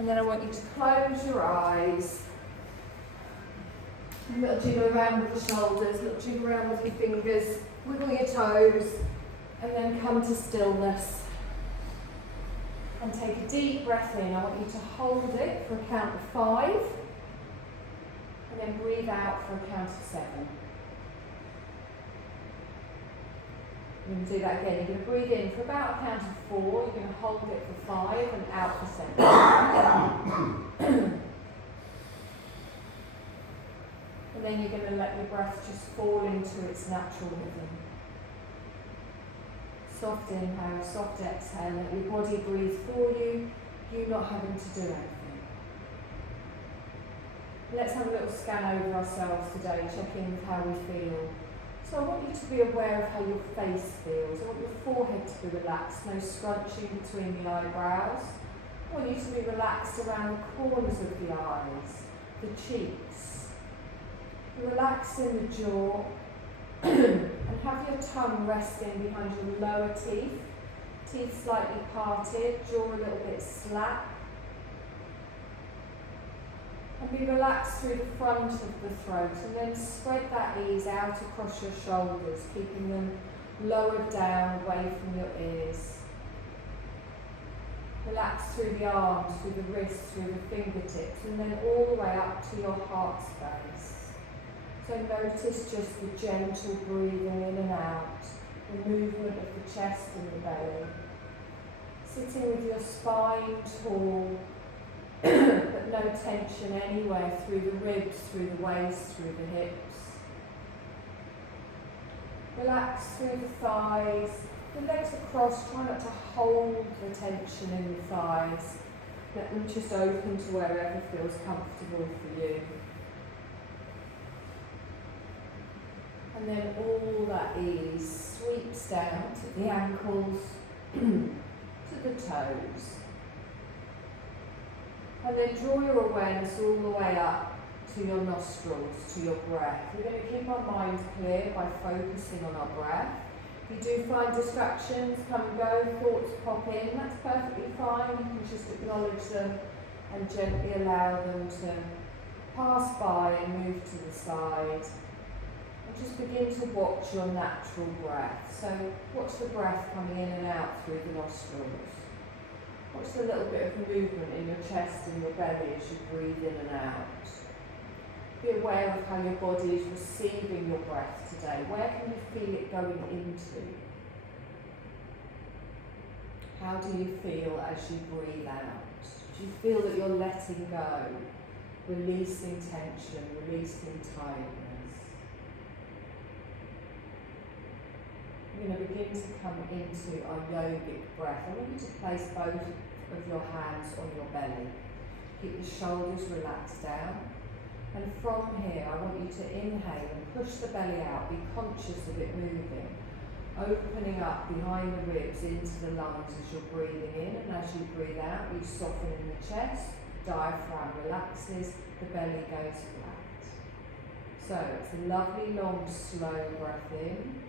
And then I want you to close your eyes. A little jiggle around with the shoulders, a little jiggle around with your fingers, wiggle your toes, and then come to stillness. And take a deep breath in. I want you to hold it for a count of 5. And then breathe out for a count of 7. You're going to do that again. You're going to breathe in for about a count of 4. You're going to hold it for 5 and out for 7. And then you're going to let your breath just fall into its natural rhythm. Soft inhale, soft exhale, let your body breathe for you, you not having to do anything. Let's have a little scan over ourselves today, check in with how we feel. So I want you to be aware of how your face feels. I want your forehead to be relaxed, no scrunching between the eyebrows. I want you to be relaxed around the corners of the eyes, the cheeks. Relax in the jaw. And have your tongue resting behind your lower teeth, teeth slightly parted, jaw a little bit slack. And be relaxed through the front of the throat, and then spread that ease out across your shoulders, keeping them lowered down away from your ears. Relax through the arms, through the wrists, through the fingertips, and then all the way up to your heart space. So notice just the gentle breathing in and out, the movement of the chest and the belly. Sitting with your spine tall, but no tension anywhere through the ribs, through the waist, through the hips. Relax through the thighs, the legs across, try not to hold the tension in the thighs. Let them just open to wherever feels comfortable for you. And then all that ease sweeps down to the ankles, to the toes. And then draw your awareness all the way up to your nostrils, to your breath. We're going to keep our mind clear by focusing on our breath. If you do find distractions come and go, thoughts pop in, that's perfectly fine. You can just acknowledge them and gently allow them to pass by and move to the side. And just begin to watch your natural breath. So watch the breath coming in and out through the nostrils. Watch the little bit of movement in your chest and your belly as you breathe in and out. Be aware of how your body is receiving your breath today. Where can you feel it going into? How do you feel as you breathe out? Do you feel that you're letting go, releasing tension, releasing tiredness? We're going to begin to come into our yogic breath. I want you to place both of your hands on your belly. Keep the shoulders relaxed down. And from here, I want you to inhale and push the belly out. Be conscious of it moving. Opening up behind the ribs into the lungs as you're breathing in. And as you breathe out, you soften in the chest. Diaphragm relaxes. The belly goes flat. So it's a lovely, long, slow breath in,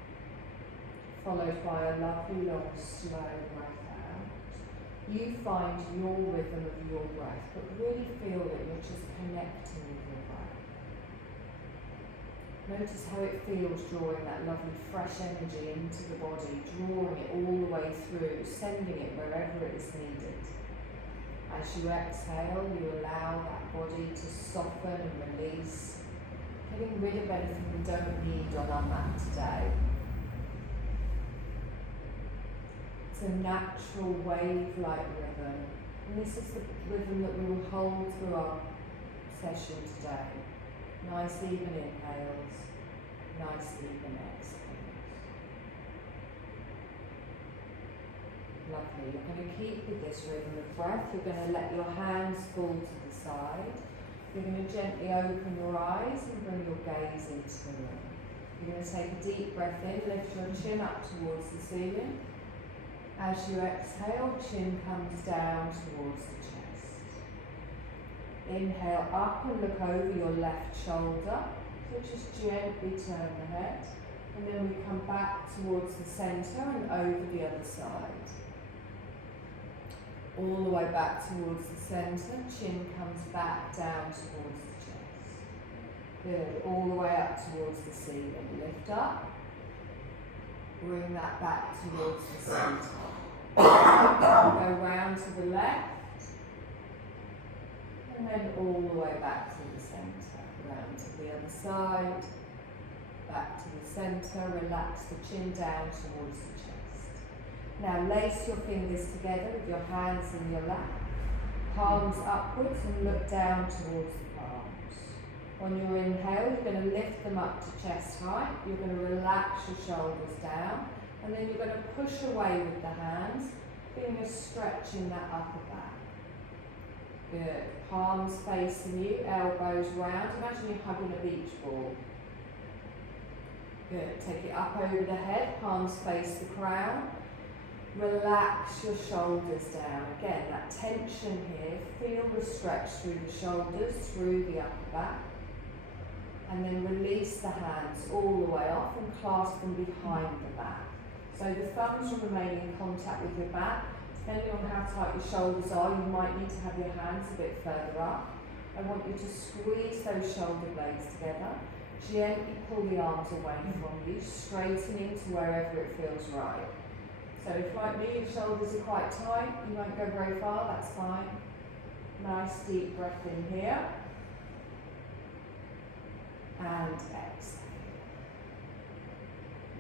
followed by a lovely, long, slow breath out. You find your rhythm of your breath, but really feel that you're just connecting with your breath. Notice how it feels drawing that lovely fresh energy into the body, drawing it all the way through, sending it wherever it is needed. As you exhale, you allow that body to soften and release, getting rid of anything we don't need on our mat today. It's a natural wave-like rhythm, and this is the rhythm that we will hold through our session today. Nice even inhales, nice even exhales. Lovely. You're going to keep with this rhythm of breath. You're going to let your hands fall to the side. You're going to gently open your eyes and bring your gaze into the room. You're going to take a deep breath in, lift your chin up towards the ceiling. As you exhale, chin comes down towards the chest. Inhale up and look over your left shoulder. So just gently turn the head. And then we come back towards the centre and over the other side. All the way back towards the centre, chin comes back down towards the chest. Good, all the way up towards the ceiling. Lift up, bring that back towards the centre. Go round to the left, and then all the way back to the centre. Round to the other side, back to the centre, relax the chin down towards the chest. Now lace your fingers together with your hands in your lap, palms upwards and look down towards the palms. On your inhale, you're going to lift them up to chest height, you're going to relax your shoulders down, and then you're going to push away with the hands, feeling a stretch in that upper back. Good. Palms facing you, elbows round. Imagine you're hugging a beach ball. Good. Take it up over the head, palms face the crown. Relax your shoulders down. Again, that tension here. Feel the stretch through the shoulders, through the upper back. And then release the hands all the way off and clasp them behind the back. So the thumbs will remain in contact with your back. Depending on how tight your shoulders are, you might need to have your hands a bit further up. I want you to squeeze those shoulder blades together. Gently pull the arms away from you, straightening to wherever it feels right. So if like me, your shoulders are quite tight, you won't go very far, that's fine. Nice deep breath in here. And exhale.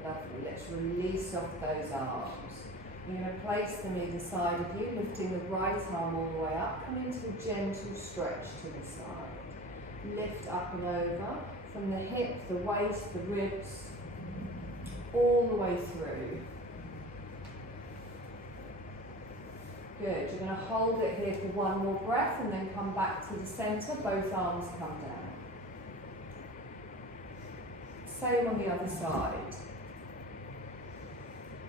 Lovely, let's release off those arms. You're going to place them either side of you, lifting the right arm all the way up, come into a gentle stretch to the side. Lift up and over, from the hip, the waist, the ribs, all the way through. Good, you're going to hold it here for one more breath and then come back to the centre, both arms come down. Same on the other side.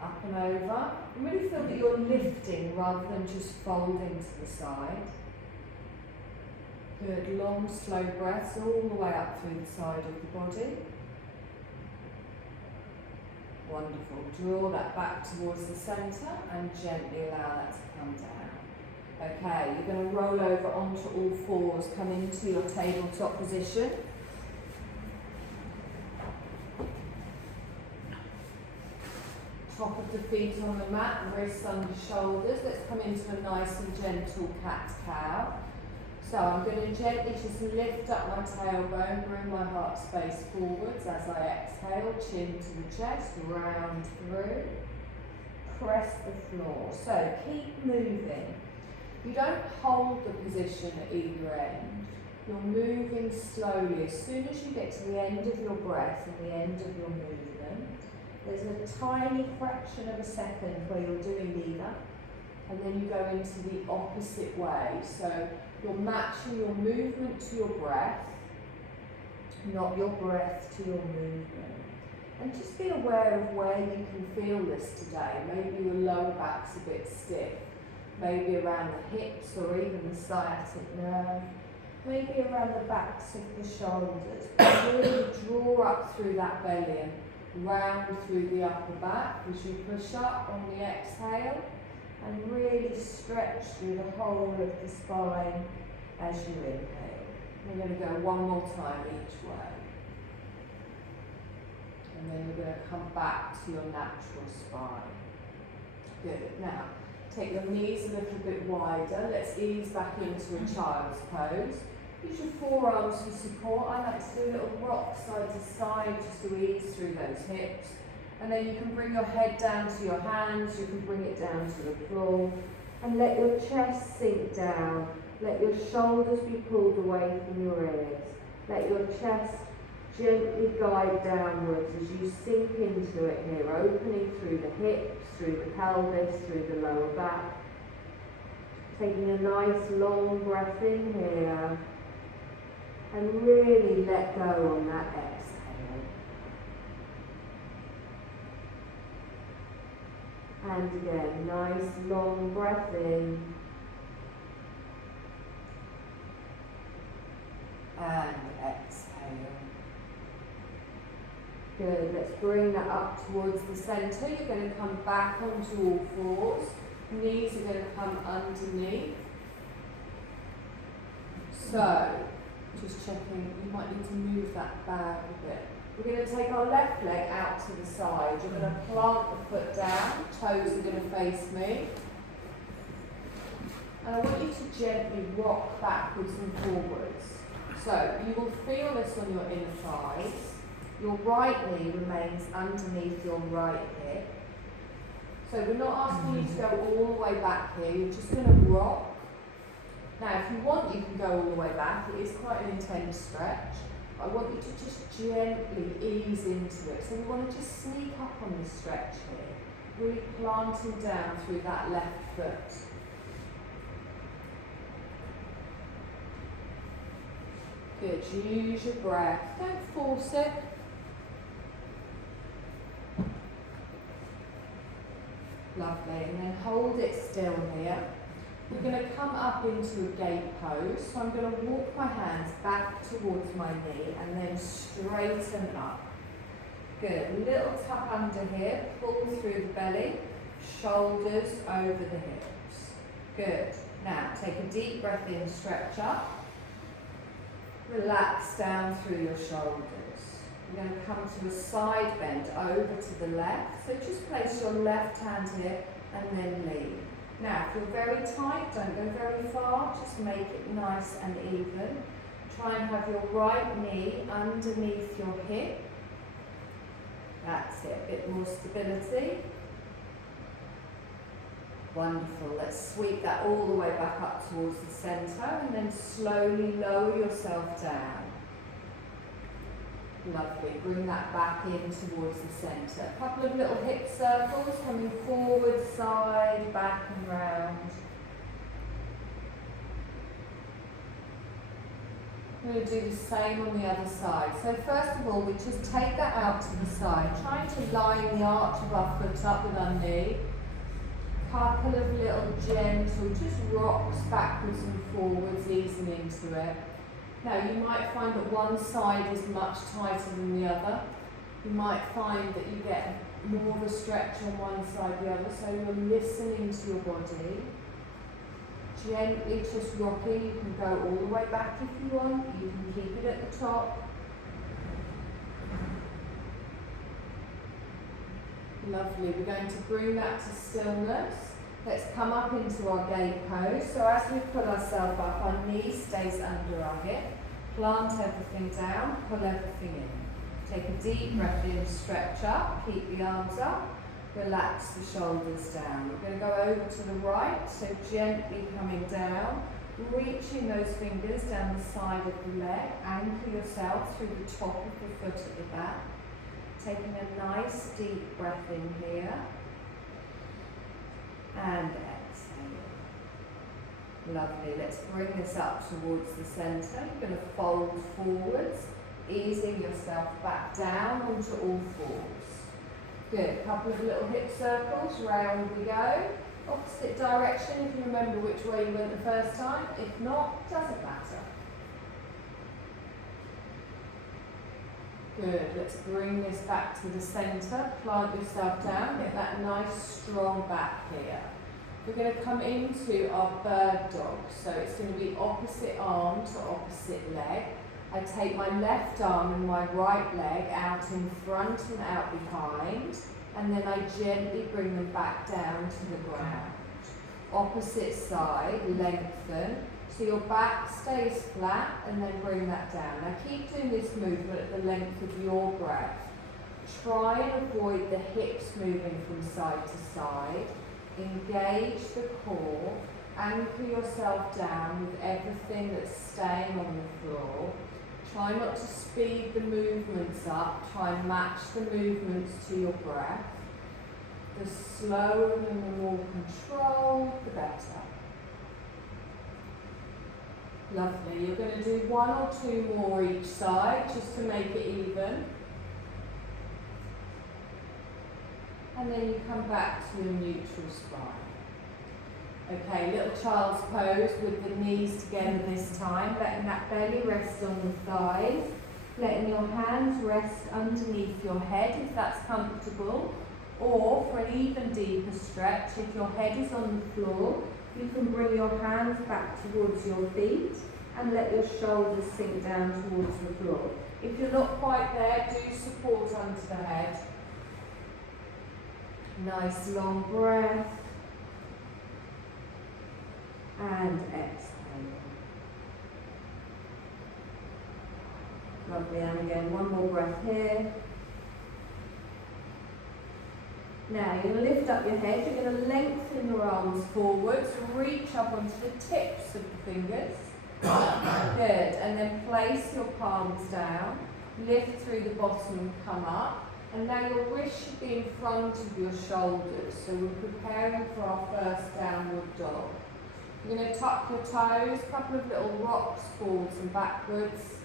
Up and over. And really feel that you're lifting rather than just folding to the side. Good, long, slow breaths all the way up through the side of the body. Wonderful. Draw that back towards the centre and gently allow that to come down. Okay, you're going to roll over onto all fours, come into your tabletop position. Top of the feet on the mat, wrists under shoulders. Let's come into a nice and gentle cat-cow. So I'm going to gently just lift up my tailbone, bring my heart space forwards as I exhale, chin to the chest, round through, press the floor. So keep moving. You don't hold the position at either end. You're moving slowly. As soon as you get to the end of your breath and the end of your movement, there's a tiny fraction of a second where you're doing either, and then you go into the opposite way. So you're matching your movement to your breath, not your breath to your movement. And just be aware of where you can feel this today. Maybe your lower back's a bit stiff, maybe around the hips or even the sciatic nerve, maybe around the backs of the shoulders. But really draw up through that belly and round through the upper back as you push up on the exhale, and really stretch through the whole of the spine as you inhale. We're going to go one more time each way. And then you're going to come back to your natural spine. Good. Now, take your knees a little bit wider. Let's ease back into a child's pose. Use your forearms for support. I like to do a little rock side to side just to ease through those hips. And then you can bring your head down to your hands, you can bring it down to the floor. And let your chest sink down. Let your shoulders be pulled away from your ears. Let your chest gently guide downwards as you sink into it here, opening through the hips, through the pelvis, through the lower back. Taking a nice long breath in here. And really let go on that exhale. And again, nice long breath in. And exhale. Good, let's bring that up towards the centre. You're going to come back onto all fours. Knees are going to come underneath. So, just checking, you might need to move that back a bit. We're going to take our left leg out to the side. You're going to plant the foot down, toes are going to face me. And I want you to gently rock backwards and forwards. So, you will feel this on your inner thighs. Your right knee remains underneath your right hip. So we're not asking you to go all the way back here, you're just going to rock. Now if you want, you can go all the way back. It is quite an intense stretch. I want you to just gently ease into it. So we want to just sneak up on this stretch here, really planting down through that left foot. Good, use your breath, don't force it. Lovely, and then hold it still here. We're going to come up into a gate pose. So I'm going to walk my hands back towards my knee and then straighten up. Good, little tuck under here, pull through the belly, shoulders over the hips. Good, now take a deep breath in, stretch up. Relax down through your shoulders. You're going to come to a side bend over to the left. So just place your left hand here and then lean. Now, if you're very tight, don't go very far. Just make it nice and even. Try and have your right knee underneath your hip. That's it, a bit more stability. Wonderful. Let's sweep that all the way back up towards the centre and then slowly lower yourself down. Lovely. Bring that back in towards the centre. A couple of little hip circles coming forward, side, back and round. I'm going to do the same on the other side. So first of all, we just take that out to the side, trying to line the arch of our foot up with our knee. Couple of little gentle, just rocks backwards and forwards, easing into it. Now you might find that one side is much tighter than the other. You might find that you get more of a stretch on one side than the other, so you're listening to your body. Gently just rocking. You can go all the way back if you want. You can keep it at the top. Lovely. We're going to bring that to stillness. Let's come up into our gate pose. So as we pull ourselves up, our knee stays under our hip. Plant everything down, pull everything in. Take a deep breath in, stretch up, keep the arms up, relax the shoulders down. We're going to go over to the right, so gently coming down, reaching those fingers down the side of the leg, anchor yourself through the top of the foot at the back. Taking a nice deep breath in here. And exhale. Lovely. Let's bring this up towards the centre. You're going to fold forwards, easing yourself back down onto all fours. Good. Couple of little hip circles. Round we go. Opposite direction if you remember which way you went the first time. If not, doesn't matter. Good, let's bring this back to the centre, plant yourself down, get that nice strong back here. We're going to come into our bird dog, so it's going to be opposite arm to opposite leg. I take my left arm and my right leg out in front and out behind, and then I gently bring them back down to the ground. Opposite side, lengthen. So your back stays flat and then bring that down. Now keep doing this movement at the length of your breath. Try and avoid the hips moving from side to side. Engage the core. Anchor yourself down with everything that's staying on the floor. Try not to speed the movements up. Try and match the movements to your breath. The slower and the more control, the better. Lovely. You're going to do one or two more each side just to make it even. And then you come back to a neutral spine. Okay, little child's pose with the knees together this time, letting that belly rest on the thighs, letting your hands rest underneath your head if that's comfortable, Or for an even deeper stretch, if your head is on the floor, you can bring your hands back towards your feet and let your shoulders sink down towards the floor. If you're not quite there, do support under the head. Nice long breath. And exhale. Lovely, and again, one more breath here. Now you're going to lift up your head, you're going to lengthen your arms forwards, reach up onto the tips of the fingers. Good, and then place your palms down, lift through the bottom and come up. And now your wrists should be in front of your shoulders, so we're preparing for our first downward dog. You're going to tuck your toes, a couple of little rocks forwards and backwards.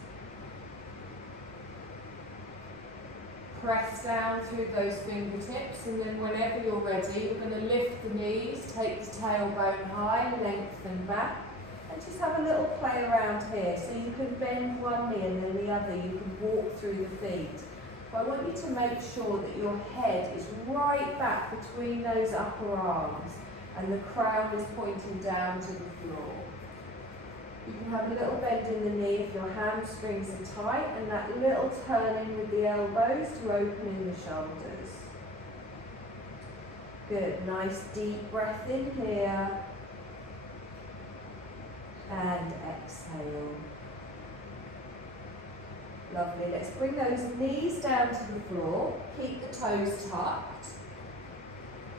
Press down through those fingertips, and then whenever you're ready, we're going to lift the knees, take the tailbone high, lengthen back, and just have a little play around here. So you can bend one knee and then the other, you can walk through the feet. But I want you to make sure that your head is right back between those upper arms and the crown is pointing down to the floor. You can have a little bend in the knee if your hamstrings are tight, and that little turn in with the elbows to open in the shoulders. Good, nice deep breath in here. And exhale. Lovely, let's bring those knees down to the floor, keep the toes tucked.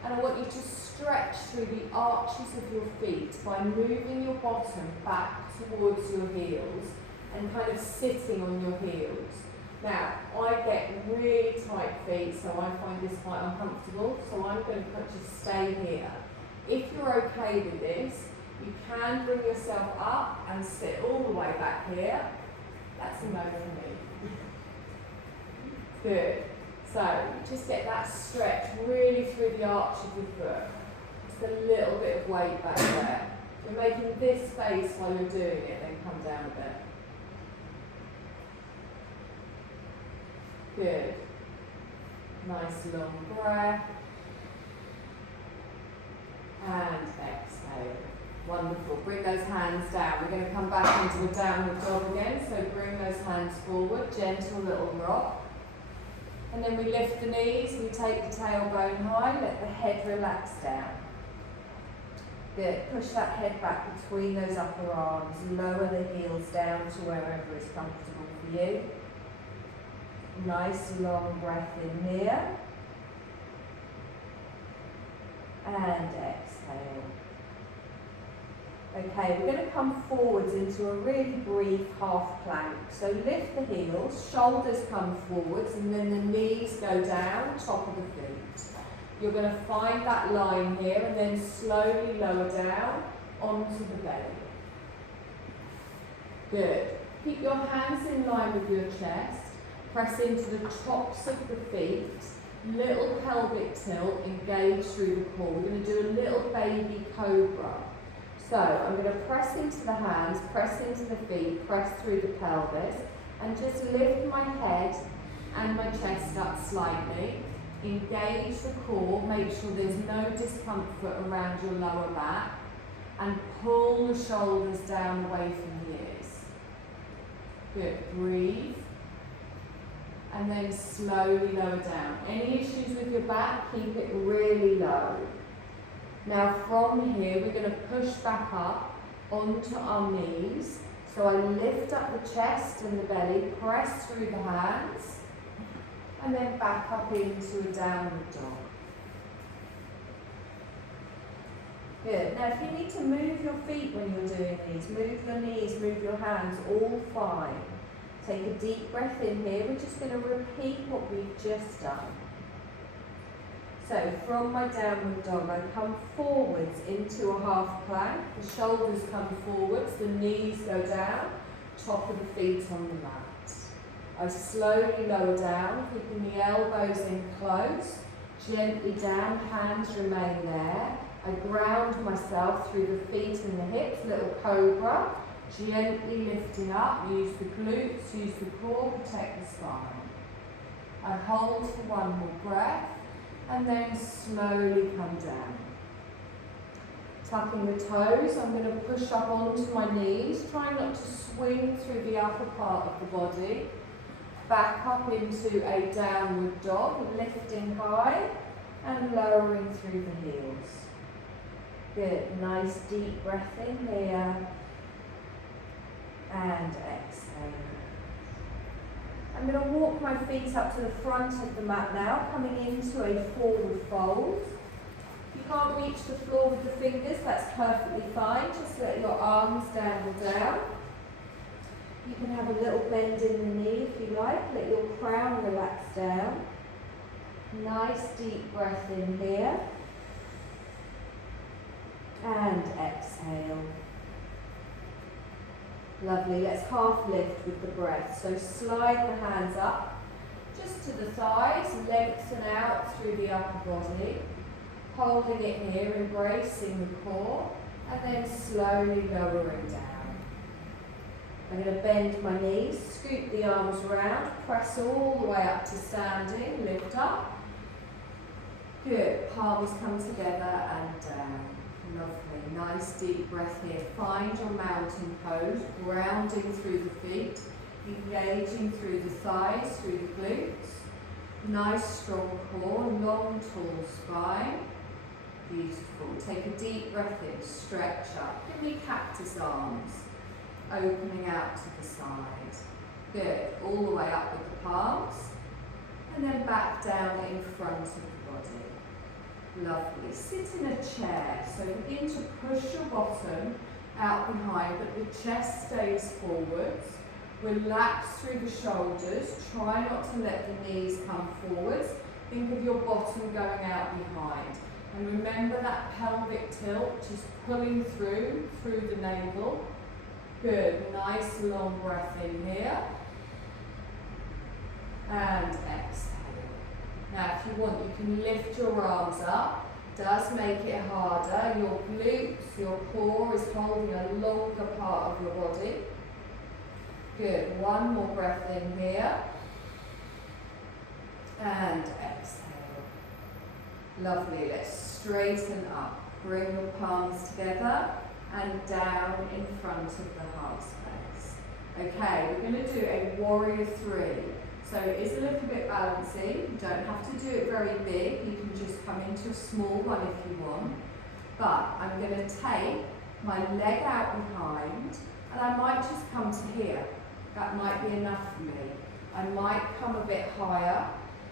And I want you to stretch through the arches of your feet by moving your bottom back towards your heels and kind of sitting on your heels. Now, I get really tight feet, so I find this quite uncomfortable, so I'm going to just stay here. If you're okay with this, you can bring yourself up and sit all the way back here. That's a no for me. Good. So, just get that stretch really through the arch of your foot. Just a little bit of weight back there. You're making this space while you're doing it, then come down a bit. Good. Nice long breath. And exhale. Wonderful. Bring those hands down. We're going to come back into a downward dog again. So bring those hands forward. Gentle little rock. And then we lift the knees. We take the tailbone high. Let the head relax down. Good. Push that head back between those upper arms. Lower the heels down to wherever is comfortable for you. Nice long breath in here. And exhale. Okay, we're going to come forwards into a really brief half plank. So lift the heels, shoulders come forwards, and then the knees go down, top of the feet. You're going to find that line here and then slowly lower down onto the belly. Good. Keep your hands in line with your chest. Press into the tops of the feet. Little pelvic tilt, engage through the core. We're going to do a little baby cobra. So I'm going to press into the hands, press into the feet, press through the pelvis, and just lift my head and my chest up slightly. Engage the core, make sure there's no discomfort around your lower back, and pull the shoulders down away from the ears. Good, breathe. And then slowly lower down. Any issues with your back, keep it really low. Now from here, we're going to push back up onto our knees. So I lift up the chest and the belly, press through the hands, and then back up into a downward dog. Good. Now if you need to move your feet when you're doing these, move your knees, move your hands, all fine. Take a deep breath in here. We're just going to repeat what we've just done. So from my downward dog, I come forwards into a half plank. The shoulders come forwards, the knees go down, top of the feet on the mat. I slowly lower down, keeping the elbows in close, gently down, hands remain there. I ground myself through the feet and the hips, little cobra. Gently lifting up, use the glutes, use the core, protect the spine. I hold for one more breath. and then slowly come down. Tucking the toes, I'm going to push up onto my knees, trying not to swing through the upper part of the body. Back up into a downward dog, lifting high and lowering through the heels. Good, nice deep breath in here and exhale. I'm going to walk my feet up to the front of the mat now, coming into a forward fold. If you can't reach the floor with the fingers, that's perfectly fine. Just let your arms dangle down. You can have a little bend in the knee if you like. Let your crown relax down. Nice deep breath in here. And exhale. Lovely. Let's half lift with the breath. So slide the hands up, just to the thighs, lengthen out through the upper body. Holding it here, embracing the core, and then slowly lowering down. I'm going to bend my knees, scoop the arms round, press all the way up to standing, lift up. Good, palms come together and down. Lovely, nice deep breath here. Find your mountain pose, grounding through the feet, engaging through the thighs, through the glutes. Nice strong core, long tall spine. Beautiful. Take a deep breath in, stretch up. Give me cactus arms, opening out to the side. Good. All the way up with the palms, and then back down in front of the body. Lovely. Sit in a chair. So begin to push your bottom out behind, but the chest stays forwards. Relax through the shoulders. Try not to let the knees come forwards. Think of your bottom going out behind. And remember that pelvic tilt, just pulling through the navel. Good, nice long breath in here. And exhale. Now if you want, you can lift your arms up. Does make it harder. Your glutes, your core is holding a longer part of your body. Good, one more breath in here. And exhale. Lovely, let's straighten up. Bring your palms together and down in front of the heart space. Okay, we're going to do a warrior three. So it is a little bit balancing. You don't have to do it very big. You can just come into a small one if you want. But I'm going to take my leg out behind and I might just come to here. That might be enough for me. I might come a bit higher.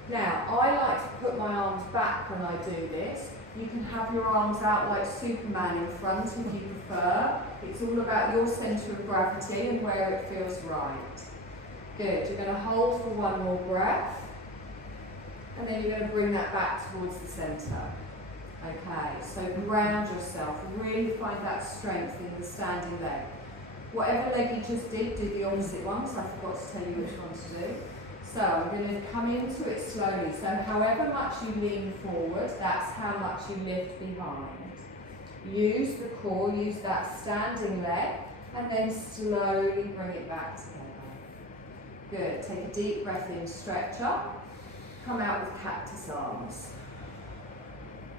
Now, I like to put my arms back when I do this. You can have your arms out like Superman in front if you prefer. It's all about your centre of gravity and where it feels right. Good, you're going to hold for one more breath. And then you're going to bring that back towards the centre. Okay, so ground yourself. Really find that strength in the standing leg. Whatever leg you just did, do the opposite one, because I forgot to tell you which one to do. So I'm going to come into it slowly. So however much you lean forward, that's how much you lift behind. Use the core, use that standing leg, and then slowly bring it back together. Good. Take a deep breath in, stretch up. Come out with cactus arms.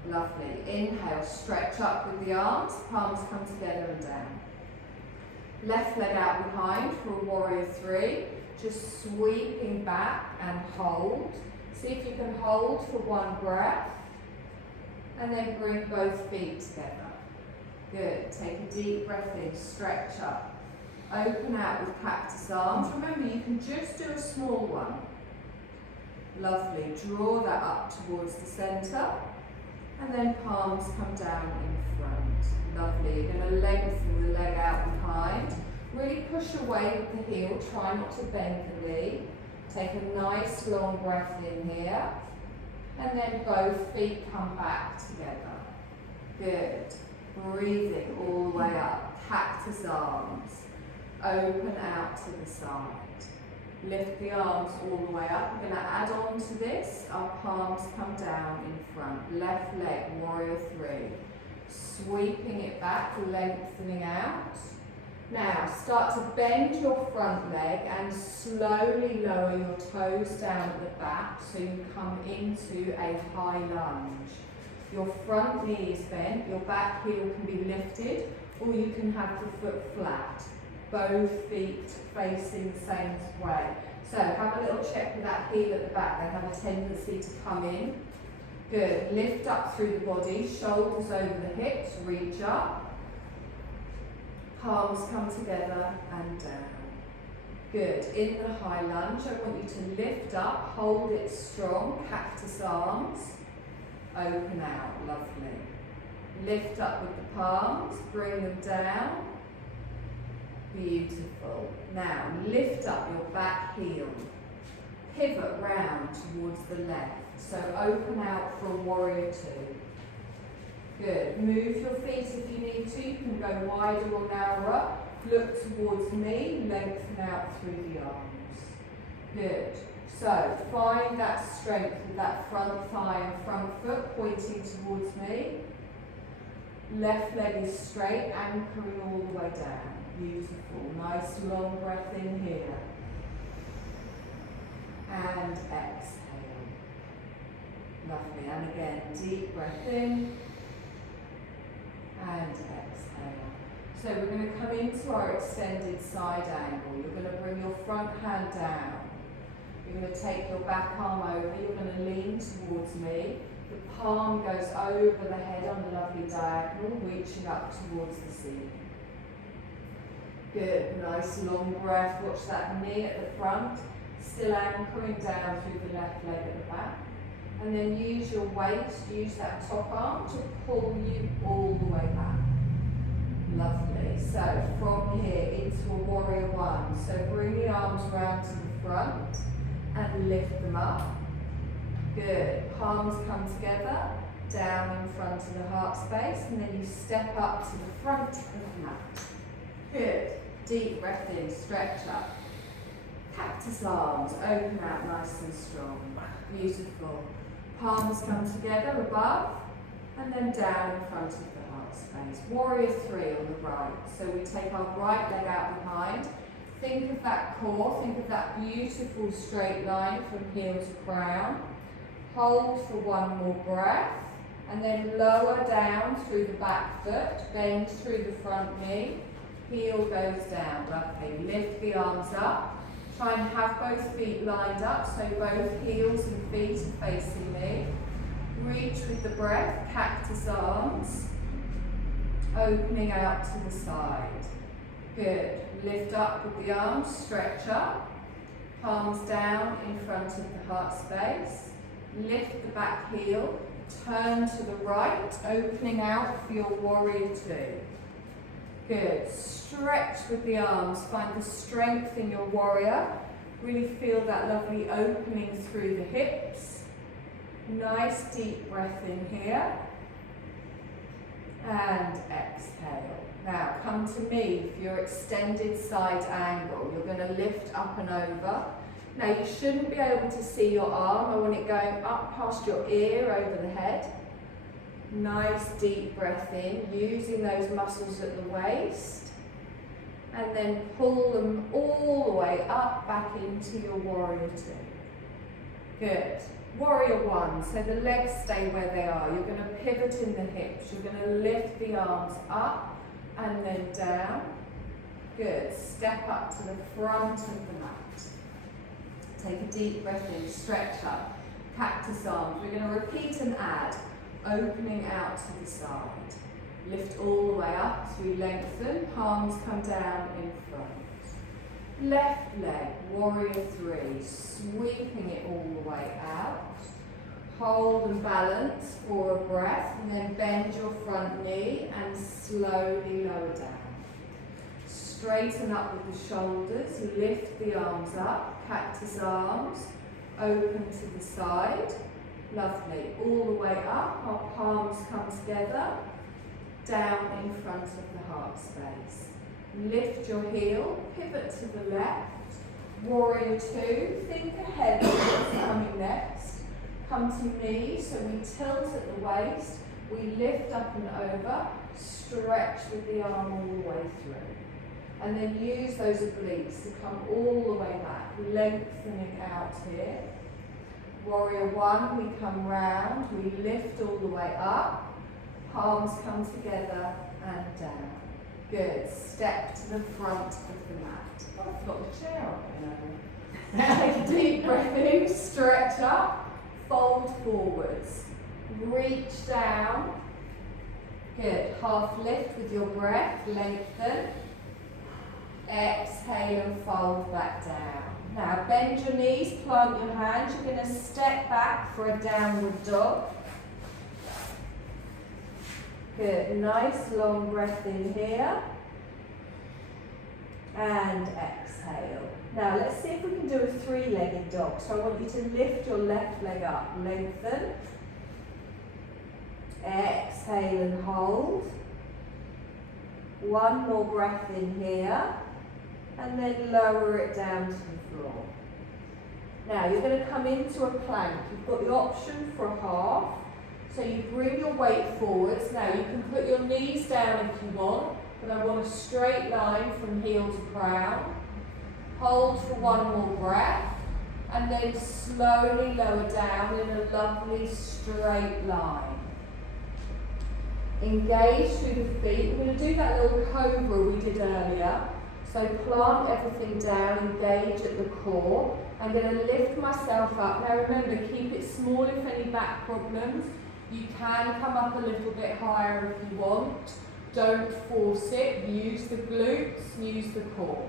Lovely. Inhale, stretch up with the arms, palms come together and down. Left leg out behind for a warrior three. Just sweeping back and hold. See if you can hold for one breath. And then bring both feet together. Good. Take a deep breath in, stretch up. Open out with cactus arms. Remember, you can just do a small one. Lovely. Draw that up towards the centre. And then palms come down in front. Lovely. You're going to lengthen the leg out behind. Really push away with the heel, try not to bend the knee. Take a nice long breath in here. And then both feet come back together. Good. Breathing all the way up. Cactus arms. Open out to the side. Lift the arms all the way up. We're going to add on to this. Our palms come down in front. Left leg, warrior three. Sweeping it back, lengthening out. Now, start to bend your front leg and slowly lower your toes down at the back so you come into a high lunge. Your front knee is bent, your back heel can be lifted, or you can have the foot flat. Both feet facing the same way. So have a little check with that heel at the back. They have a tendency to come in. Good. Lift up through the body, shoulders over the hips, reach up. Palms come together and down. Good. In the high lunge, I want you to lift up, hold it strong, cactus arms. Open out, lovely. Lift up with the palms, bring them down. Beautiful. Now lift up your back heel. Pivot round towards the left. So open out for a warrior two. Good. Move your feet if you need to. You can go wider or narrower. Look towards me. Lengthen out through the arms. Good. So find that strength with that front thigh and front foot pointing towards me. Left leg is straight, anchoring all the way down. Beautiful. Nice long breath in here. And exhale. Lovely. And again, deep breath in. And exhale. So we're going to come into our extended side angle. You're going to bring your front hand down. You're going to take your back arm over. You're going to lean towards me. The palm goes over the head on a lovely diagonal, reaching up towards the ceiling. Good. Nice long breath. Watch that knee at the front. Still anchoring down through the left leg at the back. And then use your weight, use that top arm to pull you all the way back. Lovely. So from here into a warrior one. So bring the arms round to the front and lift them up. Good. Palms come together, down in front of the heart space, and then you step up to the front of the mat. Good. Deep breath in, stretch up. Cactus arms, open out nice and strong. Beautiful. Palms come together above and then down in front of the heart space. Warrior three on the right. So we take our right leg out behind. Think of that core, think of that beautiful straight line from heel to crown. Hold for one more breath and then lower down through the back foot, bend through the front knee, heel goes down. Lovely. Lift the arms up. Try and have both feet lined up so both heels and feet are facing me. Reach with the breath, cactus arms, opening out to the side. Good. Lift up with the arms, stretch up, palms down in front of the heart space. Lift the back heel, turn to the right, opening out for your warrior two. Good. Stretch with the arms, find the strength in your warrior. Really feel that lovely opening through the hips. Nice deep breath in here. And exhale. Now come to me for your extended side angle. You're going to lift up and over. Now you shouldn't be able to see your arm. I want it going up past your ear, over the head. Nice deep breath in, using those muscles at the waist. And then pull them all the way up, back into your warrior two. Good. Warrior one, so the legs stay where they are. You're going to pivot in the hips. You're going to lift the arms up and then down. Good. Step up to the front of the mat. Take a deep breath in, stretch up. Cactus arms. We're going to repeat and add. Opening out to the side. Lift all the way up as we lengthen. Palms come down in front. Left leg, warrior three. Sweeping it all the way out. Hold and balance for a breath. And then bend your front knee and slowly lower down. Straighten up with the shoulders. Lift the arms up. Cactus arms. Open to the side. Lovely. All the way up, our palms come together, down in front of the heart space. Lift your heel, pivot to the left. Warrior two, think ahead of what's coming next. Come to me, so we tilt at the waist, we lift up and over, stretch with the arm all the way through. And then use those obliques to come all the way back, lengthening out here. Warrior one, we come round, we lift all the way up, palms come together and down. Good, step to the front of the mat. Oh, I've got the chair up, you know. Take a deep breath in, stretch up, fold forwards, reach down. Good, half lift with your breath, lengthen. Exhale and fold back down. Now bend your knees, plant your hands. You're going to step back for a downward dog. Good, nice long breath in here. And exhale. Now let's see if we can do a three-legged dog. So I want you to lift your left leg up, lengthen. Exhale and hold. One more breath in here. And then lower it down to the floor. Now you're going to come into a plank. You've got the option for a half. So you bring your weight forwards. Now you can put your knees down if you want, but I want a straight line from heel to crown. Hold for one more breath, and then slowly lower down in a lovely straight line. Engage through the feet. We're going to do that little cobra we did earlier. So plant everything down, engage at the core. I'm going to lift myself up. Now remember, keep it small if any back problems. You can come up a little bit higher if you want. Don't force it. Use the glutes, use the core.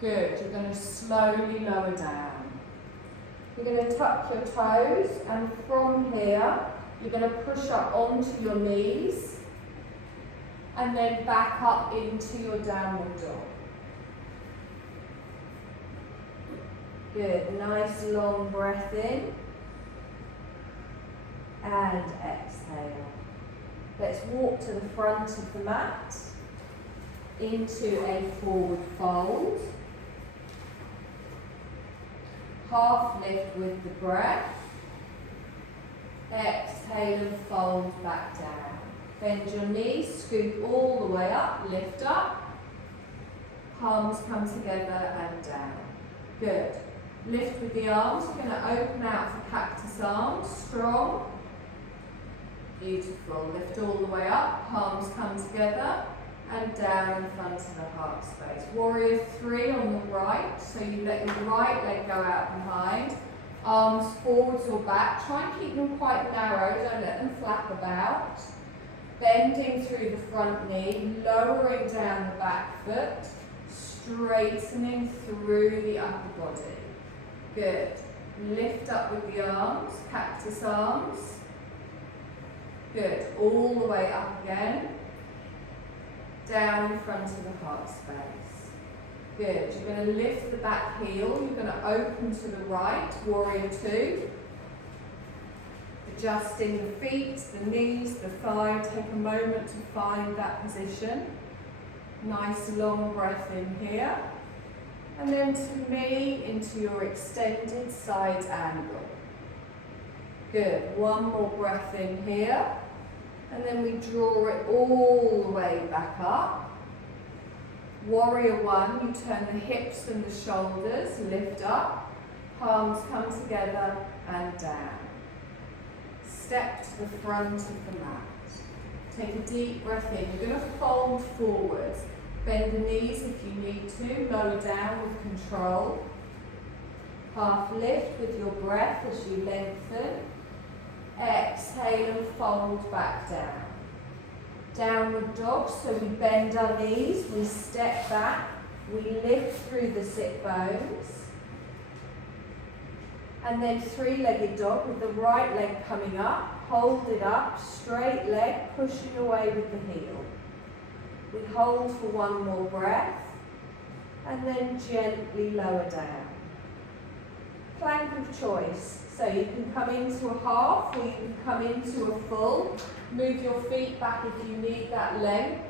Good. You're going to slowly lower down. You're going to tuck your toes, and from here, you're going to push up onto your knees, and then back up into your downward dog. Good, nice long breath in and exhale. Let's walk to the front of the mat into a forward fold. Half lift with the breath. Exhale and fold back down. Bend your knees, scoop all the way up, lift up. Palms come together and down. Good. Lift with the arms. We're going to open out for cactus arms. Strong. Beautiful. Lift all the way up. Palms come together and down in front of the heart space. Warrior three on the right. So you let your right leg go out behind. Arms forwards or back. Try and keep them quite narrow. Don't let them flap about. Bending through the front knee. Lowering down the back foot. Straightening through the upper body. Good. Lift up with the arms, cactus arms. Good. All the way up again. Down in front of the heart space. Good. You're going to lift the back heel. You're going to open to the right, warrior two. Adjusting the feet, the knees, the thigh. Take a moment to find that position. Nice long breath in here. And then to me into your extended side angle. Good. One more breath in here. And then we draw it all the way back up. Warrior one, you turn the hips and the shoulders, lift up. Palms come together and down. Step to the front of the mat. Take a deep breath in. You're going to fold forwards. Bend the knees if you need to, lower down with control. Half lift with your breath as you lengthen. Exhale and fold back down. Downward dog, so we bend our knees, we step back, we lift through the sit bones. And then three-legged dog with the right leg coming up, hold it up, straight leg, pushing away with the heel. We hold for one more breath, and then gently lower down. Plank of choice, so you can come into a half or you can come into a full. Move your feet back if you need that length.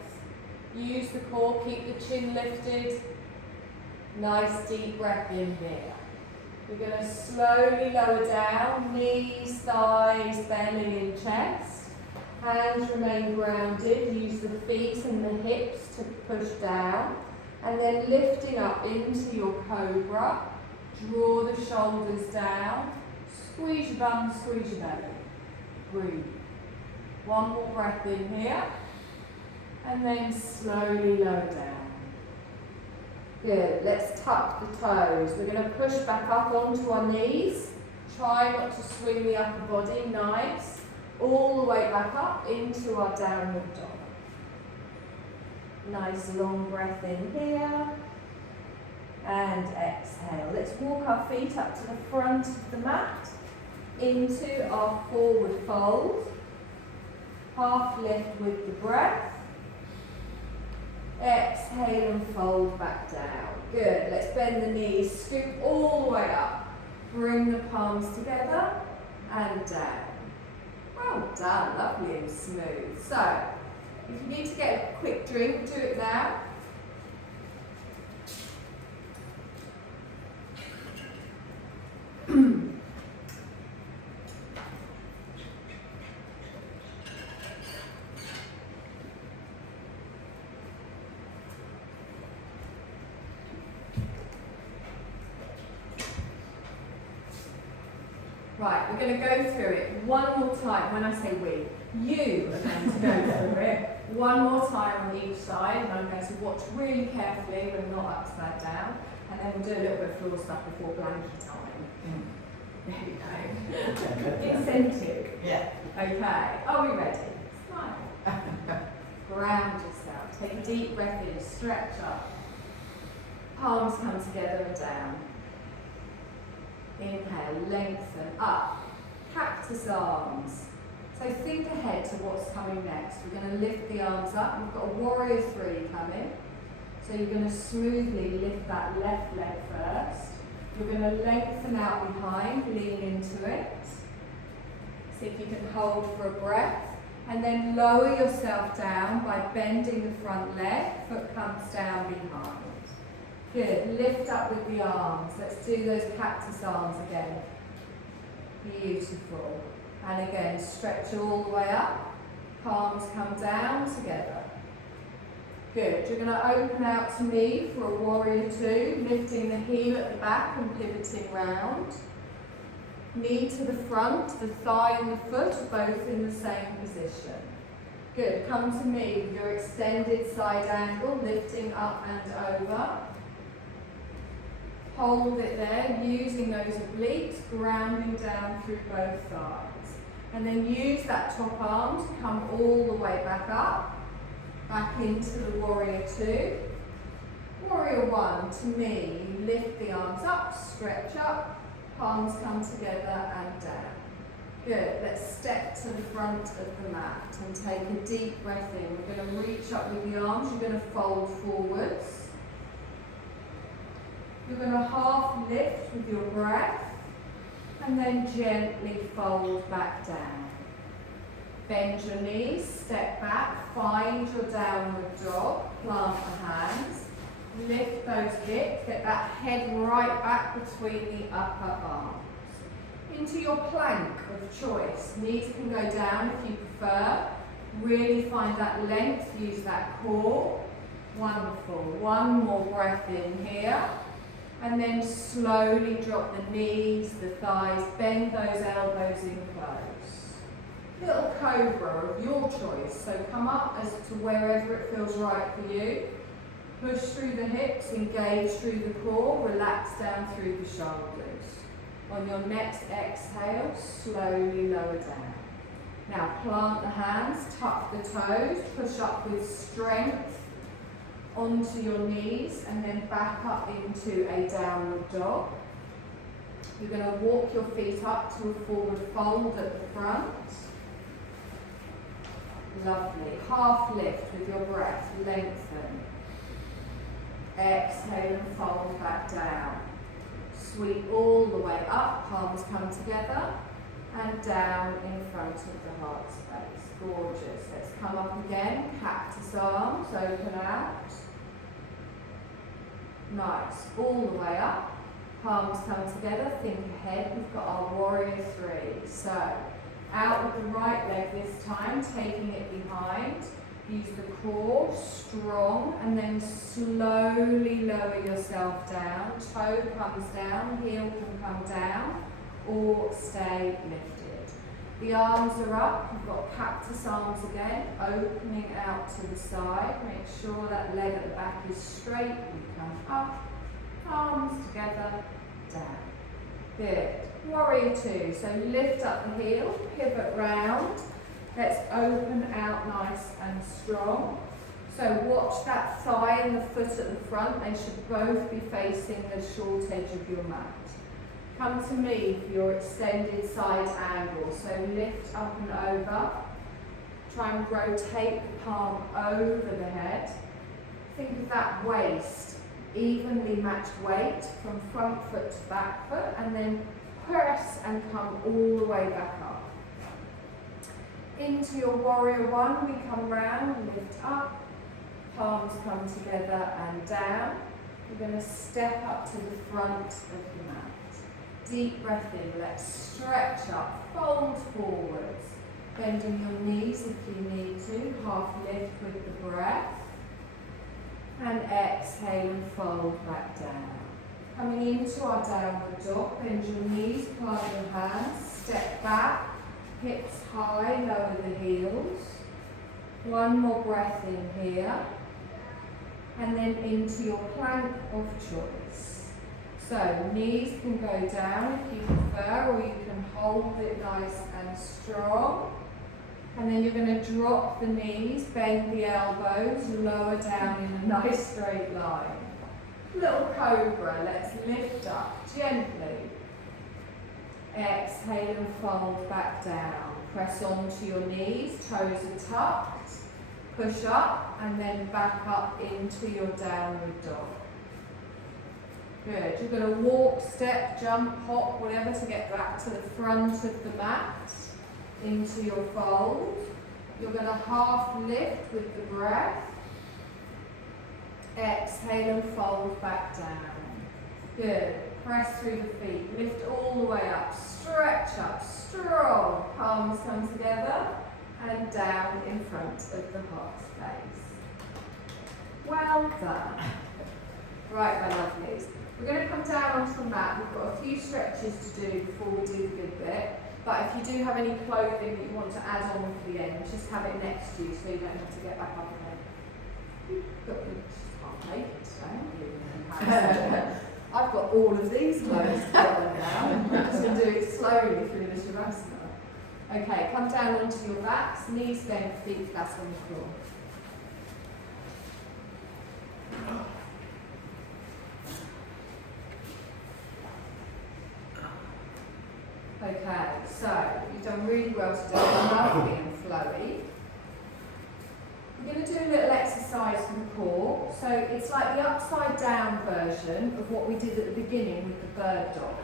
Use the core, keep the chin lifted. Nice deep breath in here. We're going to slowly lower down, knees, thighs, belly and chest. Hands remain grounded, use the feet and the hips to push down. And then lifting up into your cobra, draw the shoulders down, squeeze your bum, squeeze your belly. Breathe. One more breath in here, and then slowly lower down. Good, let's tuck the toes. We're going to push back up onto our knees. Try not to swing the upper body, nice. All the way back up into our downward dog. Nice long breath in here. And exhale. Let's walk our feet up to the front of the mat, into our forward fold. Half lift with the breath. Exhale and fold back down. Good. Let's bend the knees, scoop all the way up. Bring the palms together and down. Well done. Lovely and smooth. So, if you need to get a quick drink, do it now. Right, we're going to go through it one more time. When I say we, you are going to go through it one more time on each side, and I'm going to watch really carefully. We're not upside down, and then we'll do a little bit of floor stuff before blanket time. There we go. Incentive. Yeah. Okay, are we ready? Smile. Ground yourself. Take a deep breath in, stretch up. Palms come together and down. Inhale, lengthen up. Cactus arms. So think ahead to what's coming next. We're going to lift the arms up. We've got a warrior three coming. So you're going to smoothly lift that left leg first. You're going to lengthen out behind, lean into it. See if you can hold for a breath. And then lower yourself down by bending the front leg. Foot comes down behind. Good. Lift up with the arms. Let's do those cactus arms again. Beautiful. And again, stretch all the way up. Palms come down together. Good. You're going to open out to me for a warrior two, lifting the heel at the back and pivoting round. Knee to the front, the thigh and the foot are both in the same position. Good. Come to me with your extended side angle, lifting up and over. Hold it there, using those obliques, grounding down through both thighs. And then use that top arm to come all the way back up, back into the warrior two. Warrior one, to me, lift the arms up, stretch up, palms come together and down. Good, let's step to the front of the mat and take a deep breath in. We're going to reach up with the arms, you're going to fold forwards. You're going to half lift with your breath and then gently fold back down. Bend your knees, step back, find your downward dog, plant the hands, lift those hips, get that head right back between the upper arms. Into your plank of choice. Knees can go down if you prefer. Really find that length, use that core. Wonderful. One more breath in here. And then slowly drop the knees, the thighs, bend those elbows in close. Little cobra of your choice, so come up as to wherever it feels right for you. Push through the hips, engage through the core, relax down through the shoulders. On your next exhale, slowly lower down. Now plant the hands, tuck the toes, push up with strength onto your knees and then back up into a downward dog. You're going to walk your feet up to a forward fold at the front. Lovely. Half lift with your breath, lengthen. Exhale and fold back down. Sweep all the way up, palms come together and down in front of the heart space. Gorgeous. Let's come up again. Cactus arms, open out. Nice. All the way up. Palms come together. Think ahead. We've got our warrior three. So, out with the right leg this time, taking it behind. Use the core, strong, and then slowly lower yourself down. Toe comes down, heel can come down, or stay lifted. The arms are up, you've got cactus arms again, opening out to the side. Make sure that leg at the back is straight. You come up, arms together, down. Good. Warrior two, so lift up the heel, pivot round. Let's open out nice and strong. So watch that thigh and the foot at the front. They should both be facing the short edge of your mat. Come to me for your extended side angle. So lift up and over. Try and rotate the palm over the head. Think of that waist. Evenly matched weight from front foot to back foot, and then press and come all the way back up. Into your warrior one, we come round, lift up, palms come together and down. We're going to step up to the front of the mat. Deep breath in, let's stretch up, fold forwards, bending your knees if you need to, half lift with the breath, and exhale and fold back down. Coming into our downward dog, bend your knees, plant your hands, step back, hips high, lower the heels. One more breath in here. And then into your plank of choice. So knees can go down if you prefer, or you can hold it nice and strong. And then you're going to drop the knees, bend the elbows, lower down in a nice straight line. Little cobra, let's lift up gently. Exhale and fold back down. Press onto your knees, toes are tucked. Push up and then back up into your downward dog. Good. You're going to walk, step, jump, hop, whatever to get back to the front of the mat. Into your fold. You're going to half lift with the breath. Exhale and fold back down. Good. Press through the feet. Lift all the way up. Stretch up. Strong. Palms come together and down in front of the heart space. Well done. Right, my lovelies. We're going to come down onto the mat. We've got a few stretches to do before we do the good bit. But if you do have any clothing that you want to add on for the end, just have it next to you so you don't have to get back up again. I've got all of these clothes to put on now. I'm just going to do it slowly through the Shavasana. Okay, come down onto your backs, knees bent, feet flat on the floor. Okay, so you've done really well today, lovely and flowy. We're going to do a little exercise for the core. So it's like the upside down version of what we did at the beginning with the bird dog.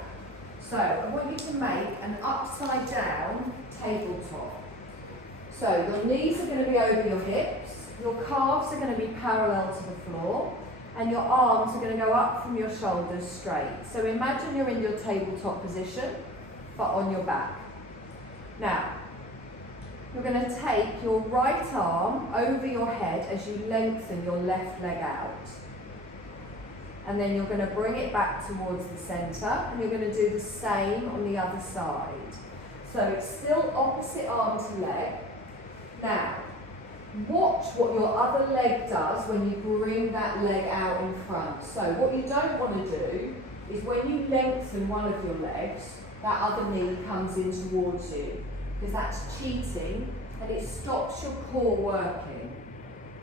So I want you to make an upside down tabletop. So your knees are going to be over your hips, your calves are going to be parallel to the floor, and your arms are going to go up from your shoulders straight. So imagine you're in your tabletop position, but on your back. Now, you're going to take your right arm over your head as you lengthen your left leg out. And then you're going to bring it back towards the centre, and you're going to do the same on the other side. So it's still opposite arm to leg. Now, watch what your other leg does when you bring that leg out in front. So what you don't want to do is when you lengthen one of your legs, that other knee comes in towards you, because that's cheating and it stops your core working.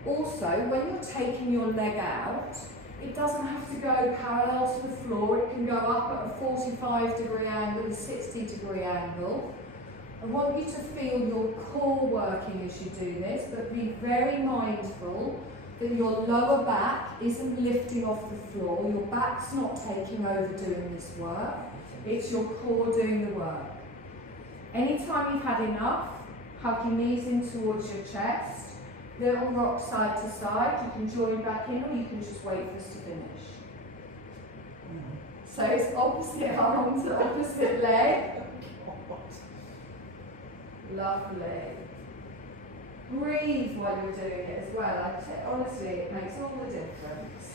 Also, when you're taking your leg out, it doesn't have to go parallel to the floor, it can go up at a 45-degree angle, a 60-degree angle. I want you to feel your core working as you do this, but be very mindful that your lower back isn't lifting off the floor, your back's not taking over doing this work. It's your core doing the work. Anytime you've had enough, hug your knees in towards your chest, little rock side to side. You can join back in, or you can just wait for us to finish. So it's opposite arm to opposite leg. Lovely. Breathe while you're doing it as well. Honestly, it makes all the difference.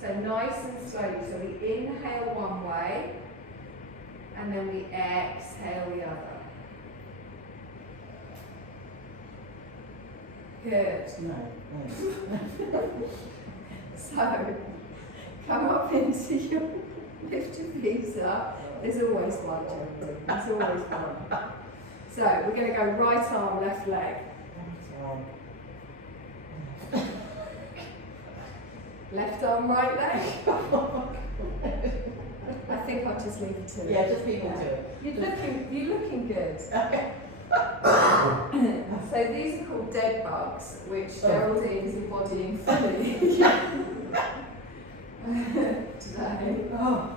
So nice and slowly. So we inhale one way, and then we exhale the other. Good. No. So, come up into your, lift your feet up. There's always one, Jeremy. There's always one. So, we're going to go right arm, left leg. Left arm, right leg. I think I'll just leave it to it. Yeah, just leave it to it. You're looking good. Okay. So these are called dead bugs, which Geraldine is embodying fully today. Oh.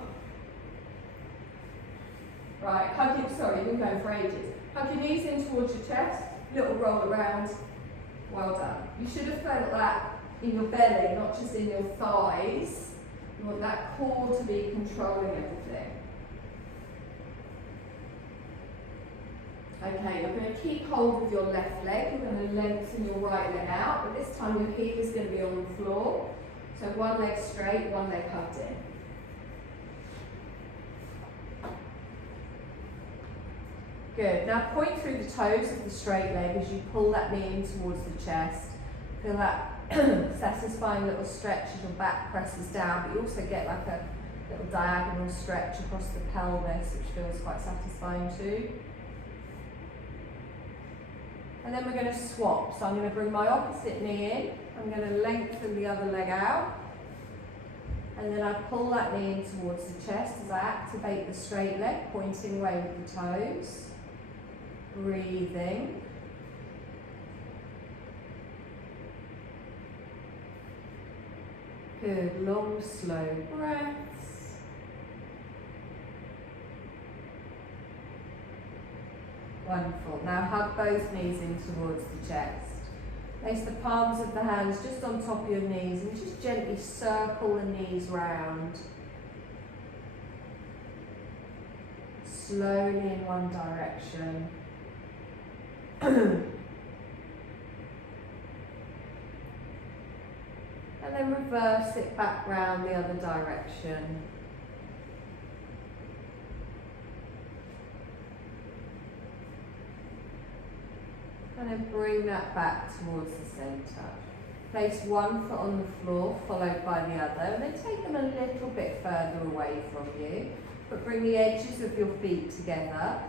Right, sorry, you've been going for ages. Hug your knees in towards your chest, little roll around. Well done. You should have felt that in your belly, not just in your thighs. You want that core to be controlling everything. Okay, you're going to keep hold of your left leg. You're going to lengthen your right leg out, but this time your heel is going to be on the floor. So one leg straight, one leg hugged in. Good. Now point through the toes of the straight leg as you pull that knee in towards the chest. Feel that satisfying little stretch as your back presses down, but you also get like a little diagonal stretch across the pelvis, which feels quite satisfying too. And then we're going to swap. So I'm going to bring my opposite knee in. I'm going to lengthen the other leg out. And then I pull that knee in towards the chest as I activate the straight leg, pointing away with the toes. Breathing. Good, long, slow breaths. Wonderful. Now hug both knees in towards the chest. Place the palms of the hands just on top of your knees and just gently circle the knees round. Slowly in one direction. And then reverse it back round the other direction. And then bring that back towards the centre. Place one foot on the floor, followed by the other, and then take them a little bit further away from you. But bring the edges of your feet together,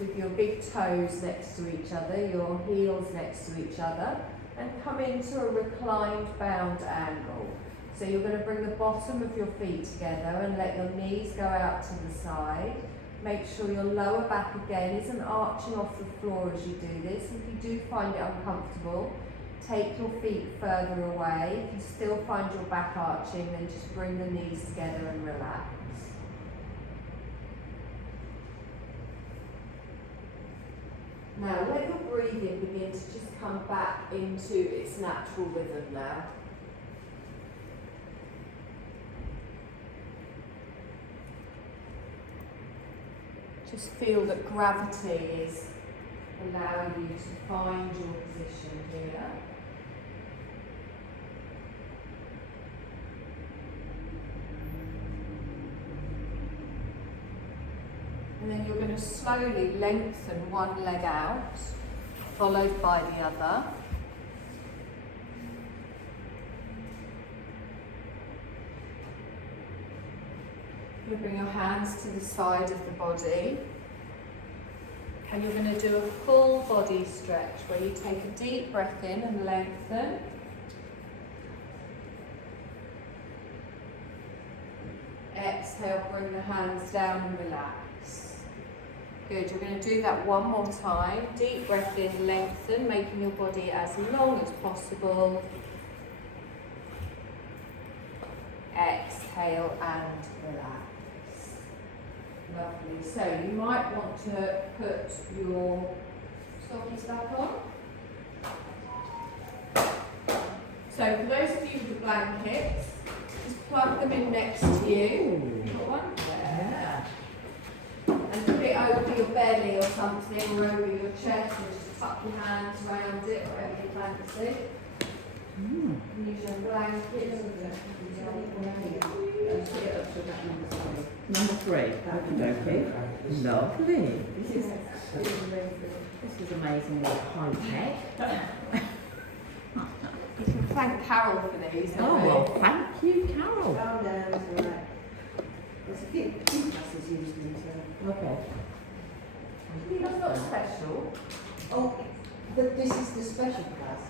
with your big toes next to each other, your heels next to each other, and come into a reclined bound angle. So you're going to bring the bottom of your feet together and let your knees go out to the side. Make sure your lower back again isn't arching off the floor as you do this. If you do find it uncomfortable, take your feet further away. If you still find your back arching, then just bring the knees together and relax. Now let your breathing begin to just come back into its natural rhythm now. Just feel that gravity is allowing you to find your position here. And then you're going to slowly lengthen one leg out, followed by the other. You'll bring your hands to the side of the body. And you're going to do a full body stretch where you take a deep breath in and lengthen. Exhale, bring the hands down and relax. Good, you're going to do that one more time. Deep breath in, lengthen, making your body as long as possible. Exhale and relax. Lovely. So you might want to put your stockies back on. So for those of you with the blankets, just plug them in next to you. You got one? Yeah. And put it over your belly or something, or over your chest, or just tuck your hands around it, whatever you fancy. Use your blanket. Number 3. Okay. Lovely. This is amazingly high tech. You can thank Carol for these. Oh, well, thank you, Carol. Oh, no, it's all right. There's a few classes usually, so. Okay. You're not special. Oh, but this is the special class.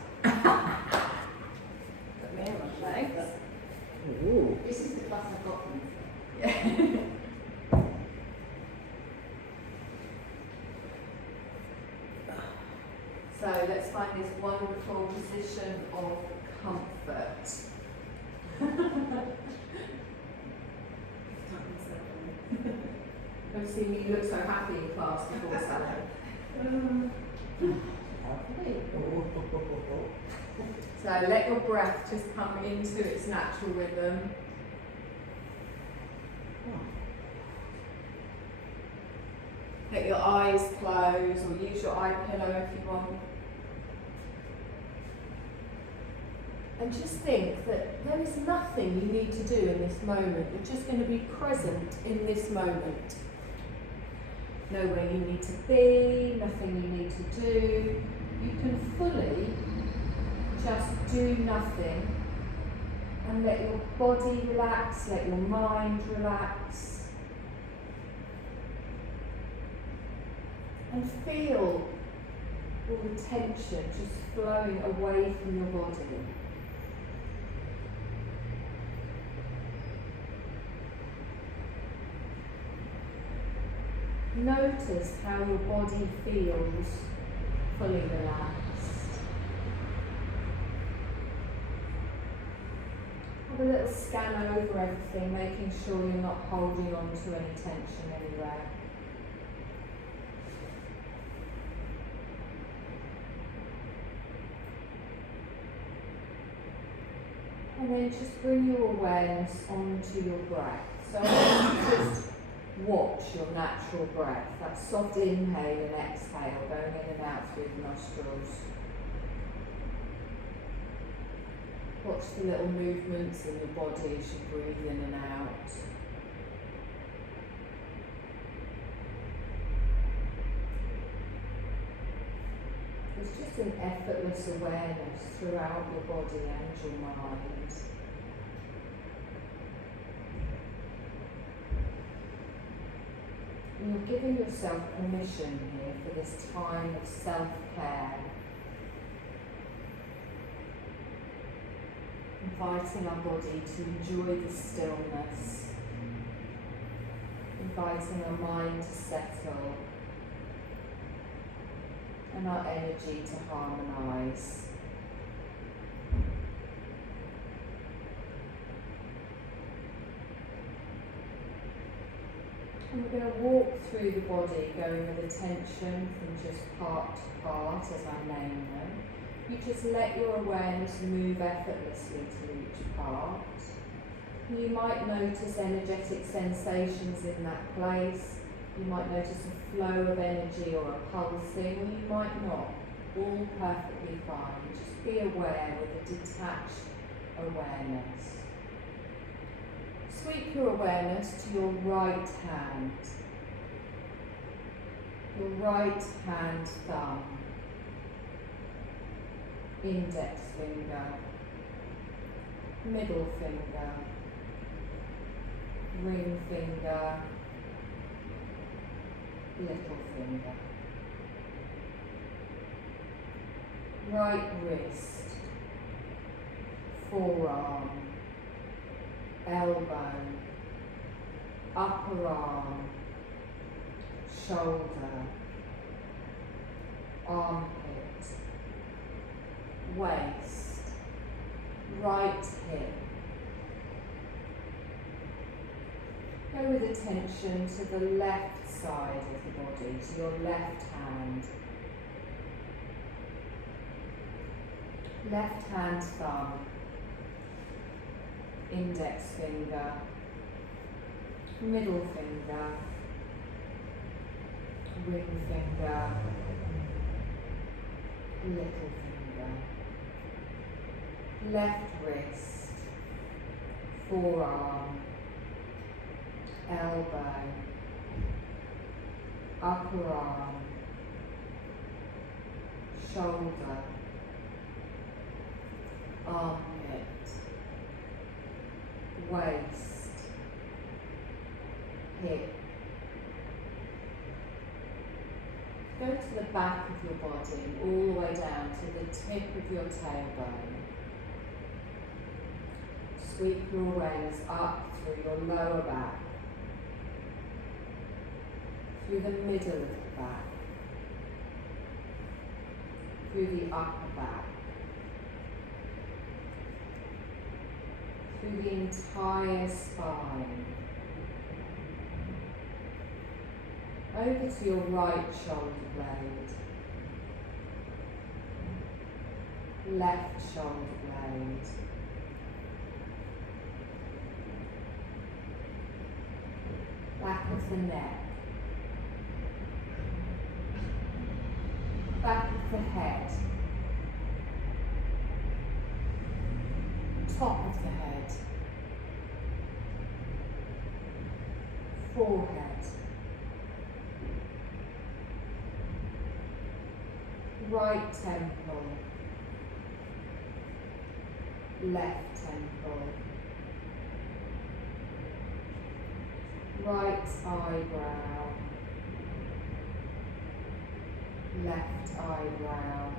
Put me in my legs. Ooh. This is the class I got from. So let's find this wonderful position of comfort. I've seen you look so happy in class before Sally. So let your breath just come into its natural rhythm. Let your eyes close or use your eye pillow if you want. And just think that there is nothing you need to do in this moment. You're just going to be present in this moment. Know where you need to be, nothing you need to do. You can fully just do nothing and let your body relax, let your mind relax. And feel all the tension just flowing away from your body. Notice how your body feels fully relaxed. Have a little scan over everything, making sure you're not holding on to any tension anywhere. And then just bring your awareness onto your breath. So just watch your natural breath, that soft inhale and exhale going in and out through the nostrils. Watch the little movements in your body as you breathe in and out. There's just an effortless awareness throughout your body and your mind. And you're giving yourself permission here for this time of self-care. Inviting our body to enjoy the stillness. Inviting our mind to settle. And our energy to harmonise. And we're going to walk through the body, going with attention from just part to part as I name them. You just let your awareness move effortlessly to each part. You might notice energetic sensations in that place. You might notice a flow of energy or a pulsing, or you might not. All perfectly fine. Just be aware with a detached awareness. Sweep your awareness to your right hand. Your right hand thumb. Index finger. Middle finger. Ring finger. Little finger. Right wrist, forearm, elbow, upper arm, shoulder, armpit, waist, right hip. Go with attention to the left side of the body, to your left hand. Left hand thumb, index finger, middle finger, ring finger, little finger, left wrist, forearm, elbow, upper arm, shoulder, armpit, waist, hip. Go to the back of your body, all the way down to the tip of your tailbone. Sweep your awareness up through your lower back, through the middle of the back, through the upper back, through the entire spine, over to your right shoulder blade, left shoulder blade, back of the neck, back of the head, top of the head, forehead, right temple, left temple, right eyebrow, left eyebrow,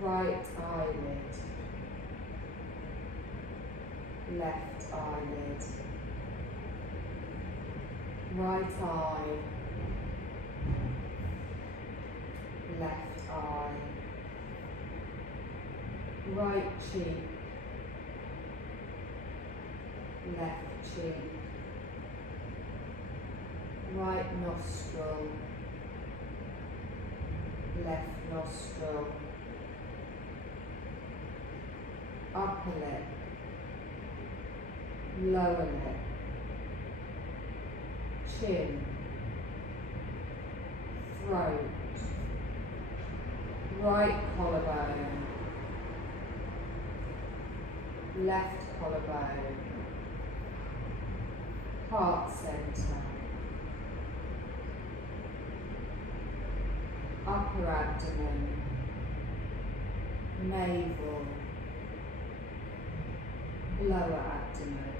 right eyelid, left eyelid, right eye, left eye, right cheek, left cheek, right nostril, left nostril, upper lip, lower lip, chin, throat, right collarbone, left collarbone, heart centre, upper abdomen, navel, lower abdomen,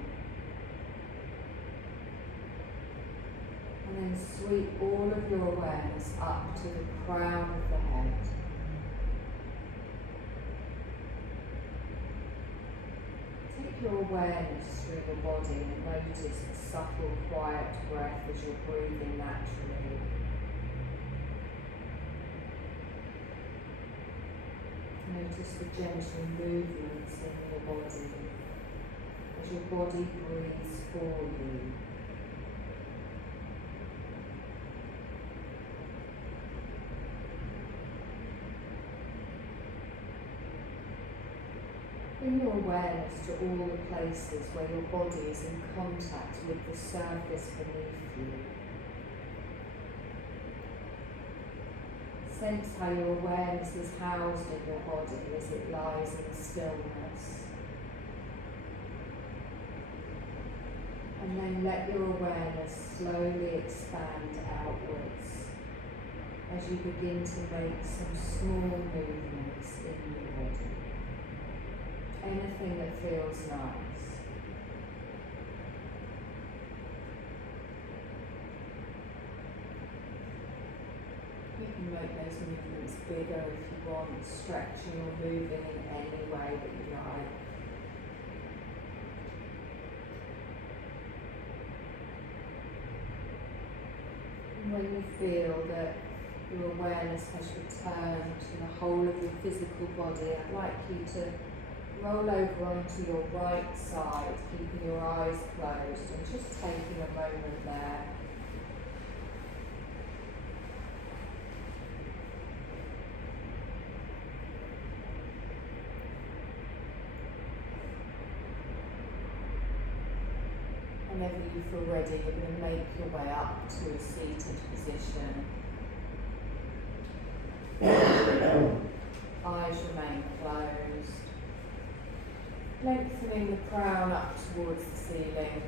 and then sweep all of your awareness up to the crown of the head. Take your awareness through the body and notice the subtle, quiet breath as you're breathing naturally. Notice the gentle movements in your body as your body breathes for you. Bring your awareness to all the places where your body is in contact with the surface beneath you. Sense how your awareness is housed in your body as it lies in stillness. And then let your awareness slowly expand outwards as you begin to make some small movements in your body. Anything that feels nice. You can make those movements bigger if you want, stretching or moving in any way that you like. And when you feel that your awareness has returned to the whole of your physical body, I'd like you to roll over onto your right side, keeping your eyes closed and just taking a moment there. Whenever you feel ready, you're going to make your way up to a seated position. Eyes remain closed. Lengthening the crown up towards the ceiling.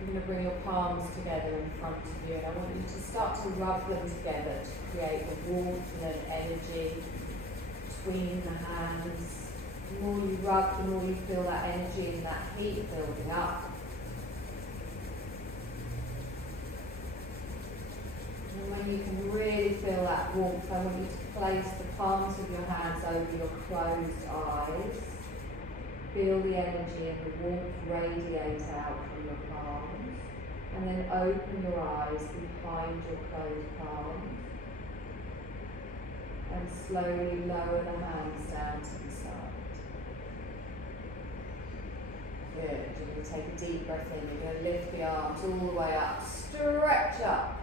You're going to bring your palms together in front of you, and I want you to start to rub them together to create a warmth and an energy between the hands. The more you rub, the more you feel that energy and that heat building up. And when you can really feel that warmth, I want you to place the palms of your hands over your closed eyes. Feel the energy and the warmth radiate out from your palms. And then open your eyes behind your closed palms. And slowly lower the hands down to the side. Good. You're going to take a deep breath in. You're going to lift the arms all the way up. Stretch up.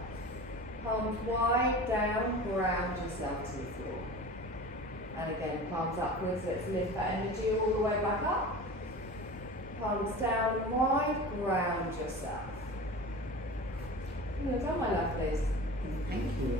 Palms wide down. Ground yourself to the floor. And again, palms upwards. Let's lift that energy all the way back up. Palms down and wide. Ground yourself. You're done, my lovelies. Thank you.